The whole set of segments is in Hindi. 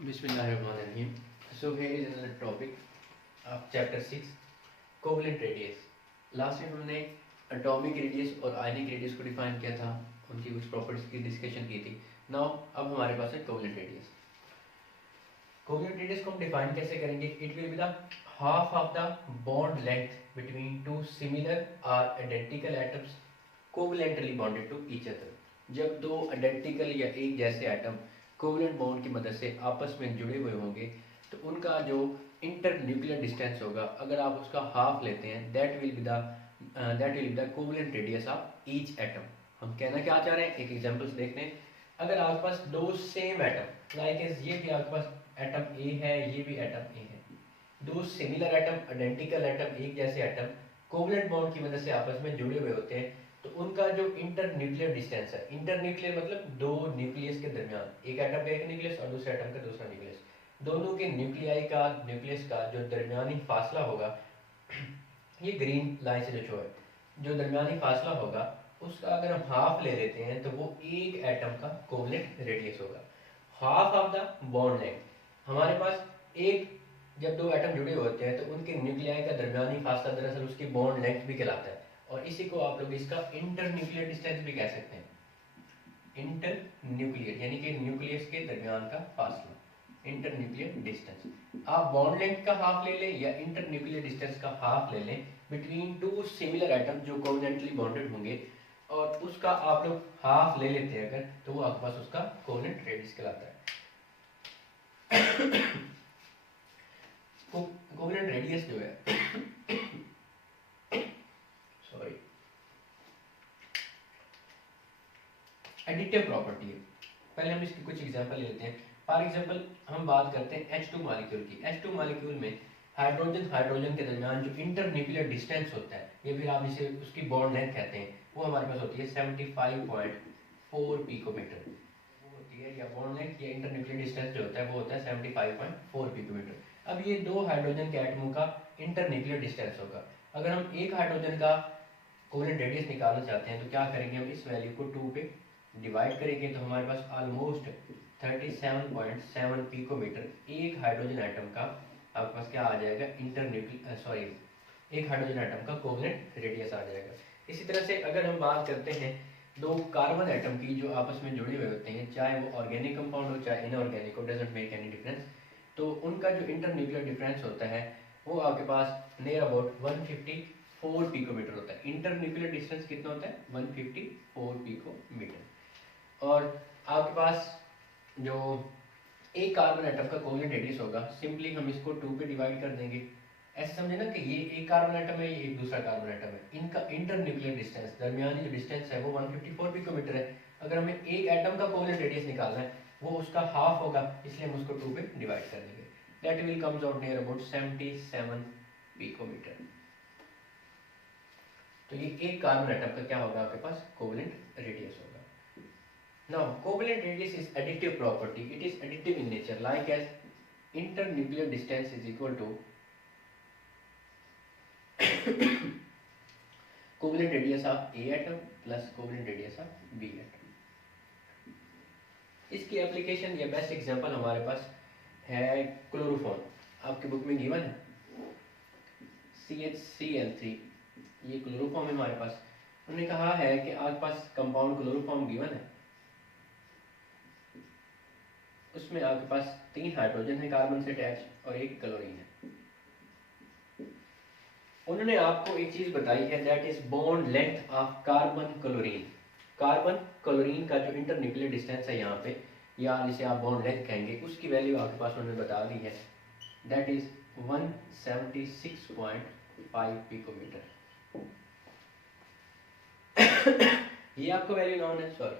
Bismillahirrahmanirrahim. So here is another topic of chapter 6, covalent radius. Last time हमने एटॉमिक रेडियस और आयनिक रेडियस को डिफाइन किया था, उनकी कुछ प्रॉपर्टीज की डिस्कशन की थी. नाउ अब हमारे पास है कोवलेंट रेडियस. कोवलेंट रेडियस को हम डिफाइन कैसे करेंगे? It will be the half of the bond length between two similar और identical atoms covalently bonded to each other. जब दो आइडेंटिकल या एक जैसे एटम कोवलेंट बॉन्ड की मदद से आपस में जुड़े हुए होंगे तो उनका जो इंटर न्यूक्लियर डिस्टेंस होगा, अगर आप उसका हाफ लेते हैं, that will be the covalent radius of each atom. हम कहना क्या चाह रहे हैं, एक एग्जांपल देखते हैं. अगर आपके पास दो सेम एटम, लाइक ये भी आपके पास एटम ए है, ये भी एटम ए है, दो सिमिलर एटम, आइडेंटिकल एटम, एक जैसे एटम कोवलेंट बॉन्ड की मदद से आपस में जुड़े हुए होते हैं, तो उनका जो इंटर न्यूक्लियर डिस्टेंस है, इंटर न्यूक्लियर मतलब दो न्यूक्लियस के दरमियान, एक एटम का एक न्यूक्लियस और दूसरे एटम का दूसरा न्यूक्लियस, दोनों के न्यूक्लियस का जो दरमियानी फासला होगा, ये ग्रीन लाइन से जो शो है, जो दरमियानी फासला होगा उसका अगर हम हाफ ले लेते हैं तो वो एक एटम का कोवलेंट रेडियस होगा. Half of the bond length. हमारे पास एक जब दो एटम जुड़े होते हैं तो उनके न्यूक्लियाई का दरमियानी फासला दरअसल उसकी बॉन्ड लेंथ भी कहलाता है, और इसी को आप लोग इसका इंटर न्यूक्लियर डिस्टेंस भी कह सकते हैं. इंटर न्यूक्लियर यानी कि न्यूक्लियस के दरमियान का फासला, इंटर न्यूक्लियर डिस्टेंस. आप बॉन्ड लेंथ का हाफ ले लें या इंटर न्यूक्लियर डिस्टेंस का हाफ ले लें बिटवीन टू सिमिलर एटम जो कोवलेंटली बॉन्डेड होंगे, और उसका आप लोग हाफ ले लेते हैं अगर, तो वो आपके पास उसका कोवलेंट रेडियस कहलाता है. कोवलेंट रेडियस जो है, सॉरी, एडिटिव प्रॉपर्टी है. पहले हम इसकी कुछ एग्जांपल लेते हैं. फॉर एग्जांपल हम बात करते हैं H2 मॉलिक्यूल की. H2 मॉलिक्यूल में हाइड्रोजन के दरमियान जो इंटर न्यूक्लियर डिस्टेंस होता है, या फिर आप इसे उसकी बॉन्ड लेंथ कहते हैं, वो हमारे पास होती है 75.4 पिकोमीटर. वो होती है या बॉन्ड लेंथ या इंटर न्यूक्लियर डिस्टेंस जो होता है वो होता है 75.4 पिकोमीटर. अब ये दो हाइड्रोजन के एटमों का इंटर न्यूक्लियर डिस्टेंस होगा. अगर हम एक हाइड्रोजन का कोवलेंट रेडियस निकालना चाहते हैं तो क्या करेंगे, हम इस वैल्यू को 2 पे डिवाइड करेंगे तो हमारे पास ऑलमोस्ट 37.7 पिकोमीटर एक हाइड्रोजन एटम का आपके पास क्या आ जाएगा, एक हाइड्रोजन एटम का कोवलेंट रेडियस आ जाएगा. इसी तरह से अगर हम बात करते हैं दो कार्बन एटम की जो आपस में जुड़े हुए होते हैं, चाहे वो ऑर्गेनिक कंपाउंड हो चाहे इनऑर्गेनिक हो, डजंट मेक एनी डिफरेंस, तो उनका जो इंटर न्यूक्लियर डिफरेंस होता है वो आपके पास नियर अबाउट 154 पिकोमीटर होता है. इंटर न्यूक्लियर डिस्टेंस कितना होता है, 154 पिकोमीटर. और आपके पास जो एक कार्बन एटम का कोवलेंट रेडियस होगा, सिंपली हम इसको 2 पे डिवाइड कर देंगे. ऐसे समझे ना कि ये एक कार्बन एटम है, ये एक दूसरा कार्बन एटम है, इनका इंटर न्यूक्लियर डिस्टेंस, दरमियानी जो डिस्टेंस है वो 154 पिकोमीटर है. अगर हमें एक एटम का कोवलेंट रेडियस निकालना है वो उसका हाफ होगा, इसलिए हम उसको 2 पे डिवाइड कर देंगे. That will comes out near about 77 picometre. तो ये एक कार्बन एटम का क्या होगा, आपके पास कोवलेंट रेडियस होगा. Now, covalent radius is additive property. It is additive in nature, like as internuclear distance is equal to covalent radius of A atom plus covalent radius of B atom. इसकी एप्लीकेशन या बेस्ट एग्जांपल हमारे पास है क्लोरोफॉर्म. आपके बुक में गिवन है CHCl3, ये क्लोरोफॉर्म है हमारे पास. उन्होंने कहा है कि आपके पास कंपाउंड क्लोरोफॉर्म गिवन है, उसमें आपके पास 3 हाइड्रोजन है कार्बन से अटैच और एक क्लोरीन है. उन्होंने आपको एक चीज बताई है, that is bond length of carbon chlorine. Carbon chlorine का जो इंटर न्यूक्लियर डिस्टेंस है यहाँ पे, या जिसे आप बॉन्ड लेंथ कहेंगे, उसकी वैल्यू आपके पास उन्होंने बता दी है, दैट इज 176.5 पिकोमीटर. ये आपको वैल्यू नॉन है, सॉरी.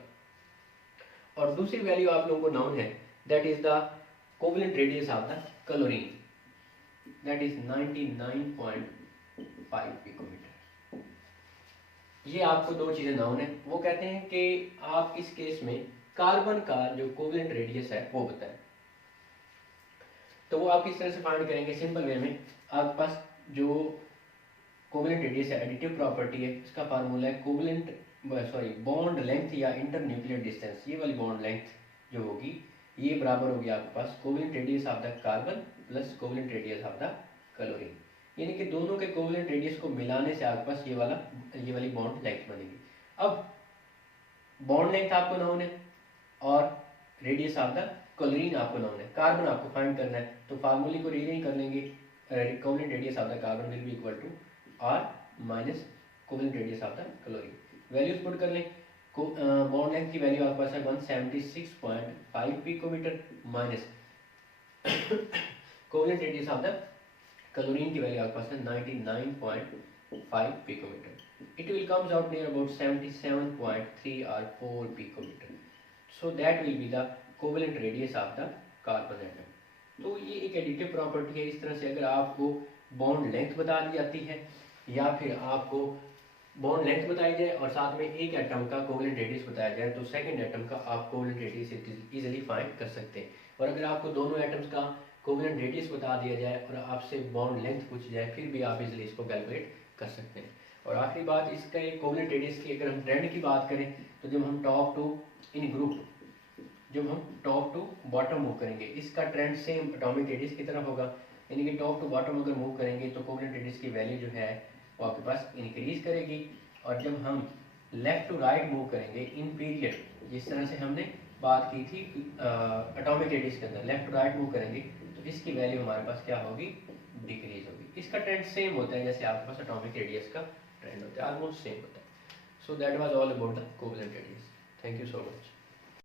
और दूसरी वैल्यू आप लोगों को नॉन है, that is the covalent radius of the chlorine, that is 99.5 picometre. ये आपको दो चीजें नाउन है. वो कहते हैं कि आप इस केस में कार्बन का जो कोवलेंट रेडियस है वो बताएं. तो वो आप किस तरह से फाइंड करेंगे, सिंपल वे में. आपके पास जो कोवलेंट रेडियस है, एडिटिव प्रॉपर्टी है, इसका फार्मूला है बॉन्ड लेंथ या इंटर न्यूक्लियर डिस्टेंस. ये वाली बॉन्ड लेंथ जो होगी ये बराबर हो गया आपके पास covalent radius of the carbon plus covalent radius of the chlorine, यानी कि दोनों के कोवेलेंट रेडियस को मिलाने से आपके पास ये वाली बॉन्ड लेंथ बनेगी। अब बॉन्ड लेंथ आपको नोन है और रेडियस ऑफ द क्लोरीन आपको नोन है, कार्बन आपको फाइंड करना है, तो फार्मूले को रीअरेंज कर लेंगे। Covalent radius of the carbon will be equal to R minus covalent radius of the chlorine. Values put कर लें, बॉन्ड लेंथ की वैल्यू आपके पास है 176.5 picometre minus covalent radius of the chlorine की वैल्यू आपके पास है 99.5 picometre. It will comes out near about 77.3 or 4 picometer. So that will be the covalent radius of the carbon atom. तो ये एक एडिटिव प्रॉपर्टी है। इस तरह से अगर आपको बॉन्ड लेंथ बता दी जाती है या फिर आपको बॉन्ड लेंथ बताई जाए और साथ में एक एटम का कोवेलेंट रेडियस बताया जाए तो सेकंड एटम का आप कोवेलेंट रेडियस इजीली फाइंड कर सकते हैं। और अगर आपको दोनों एटम्स का कोवेलेंट रेडियस बता दिया जाए और आपसे बॉन्ड लेंथ पूछ जाए फिर भी आप इजीली इसको कैलकुलेट कर सकते हैं। और आखिरी बात इसका कोवेलेंट रेडियस की, अगर हम ट्रेंड की बात करें तो जब हम टॉप टू इन ग्रुप जब हम टॉप टू बॉटम मूव करेंगे इसका ट्रेंड सेम एटॉमिक रेडियस की तरफ होगा, यानी कि टॉप टू बॉटम अगर मूव करेंगे तो कोवेलेंट रेडियस की वैल्यू जो है वो आपके पास इंक्रीज करेगी। और जब हम लेफ्ट टू राइट मूव करेंगे इन पीरियड, जिस तरह से हमने बात की थी एटॉमिक रेडियस के अंदर, लेफ्ट टू राइट मूव करेंगे तो इसकी वैल्यू हमारे पास क्या होगी, डिक्रीज होगी। इसका ट्रेंड सेम होता है जैसे आपके पास एटॉमिक रेडियस का ट्रेंड होता है, ऑलमोस्ट सेम होता है। So that was all about the covalent radius. Thank you so much.